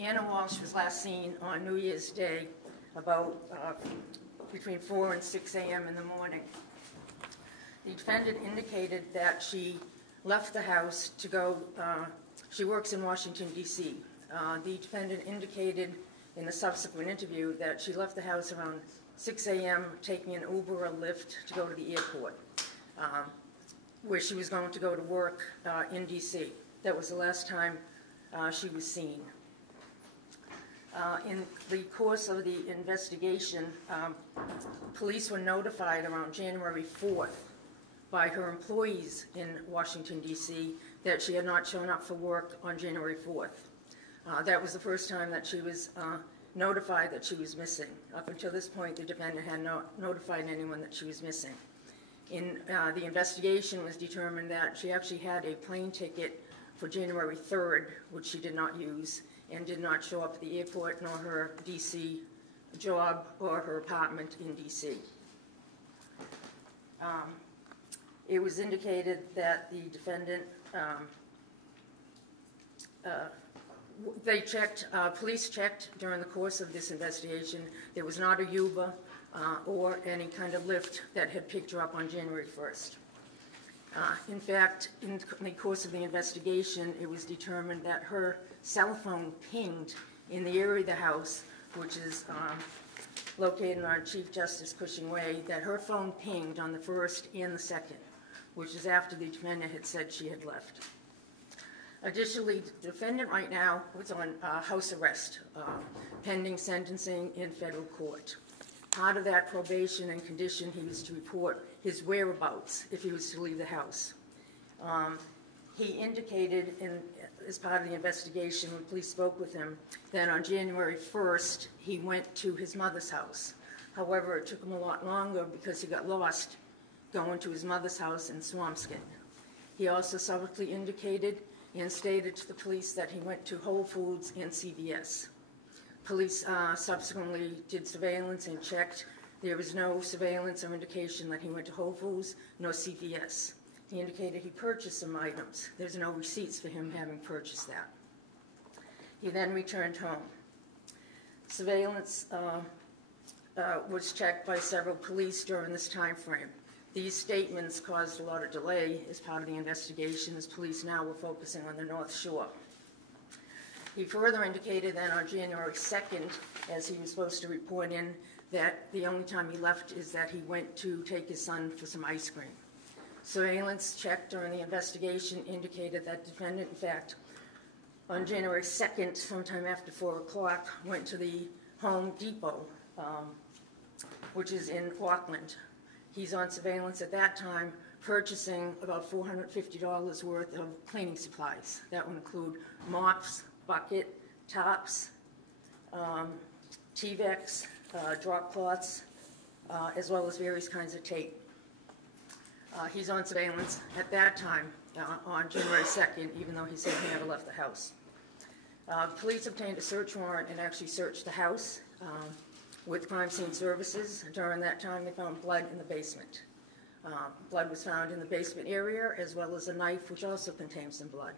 Anna Walsh was last seen on New Year's Day about between 4 and 6 a.m. in the morning. The defendant indicated that she left the house to go, she works in Washington, D.C. The defendant indicated in the subsequent interview that she left the house around 6 a.m. taking an Uber or Lyft to go to the airport, where she was going to go to work in D.C. That was the last time she was seen. In the course of the investigation, police were notified around January 4th by her employees in Washington, D.C. that she had not shown up for work on January 4th. That was the first time that she was notified that she was missing. Up until this point, the defendant had not notified anyone that she was missing. In the investigation, it was determined that she actually had a plane ticket for January 3rd, which she did not use, and did not show up at the airport, nor her D.C. job or her apartment in D.C. It was indicated that the defendant, police checked during the course of this investigation. There was not a Uber or any kind of Lyft that had picked her up on January 1st. In fact, in the course of the investigation, it was determined that her cell phone pinged in the area of the house, which is located on Chief Justice Cushing Way, that her phone pinged on the 1st and the 2nd, which is after the defendant had said she had left. Additionally, the defendant right now was on house arrest, pending sentencing in federal court. Part of that probation and condition, he was to report his whereabouts if he was to leave the house. He indicated as part of the investigation, when police spoke with him, that on January 1st, he went to his mother's house. However, it took him a lot longer because he got lost going to his mother's house in Swampscott. He also subsequently indicated and stated to the police that he went to Whole Foods and CVS. Police subsequently did surveillance and checked. There was no surveillance or indication that he went to Whole Foods nor CVS. He indicated he purchased some items. There's no receipts for him having purchased that. He then returned home. Surveillance was checked by several police during this time frame. These statements caused a lot of delay as part of the investigation, as police now were focusing on the North Shore. He further indicated that on January 2nd, as he was supposed to report in, that the only time he left is that he went to take his son for some ice cream. Surveillance checked during the investigation indicated that the defendant, in fact, on January 2nd, sometime after 4 o'clock, went to the Home Depot, which is in Auckland. He's on surveillance at that time, purchasing about $450 worth of cleaning supplies. That would include mops, bucket, tops, T-Vex, drop cloths, as well as various kinds of tape. He's on surveillance at that time on January 2nd, even though he said he never left the house. Police obtained a search warrant and actually searched the house with crime scene services. During that time, they found blood in the basement. Blood was found in the basement area, as well as a knife, which also contained some blood.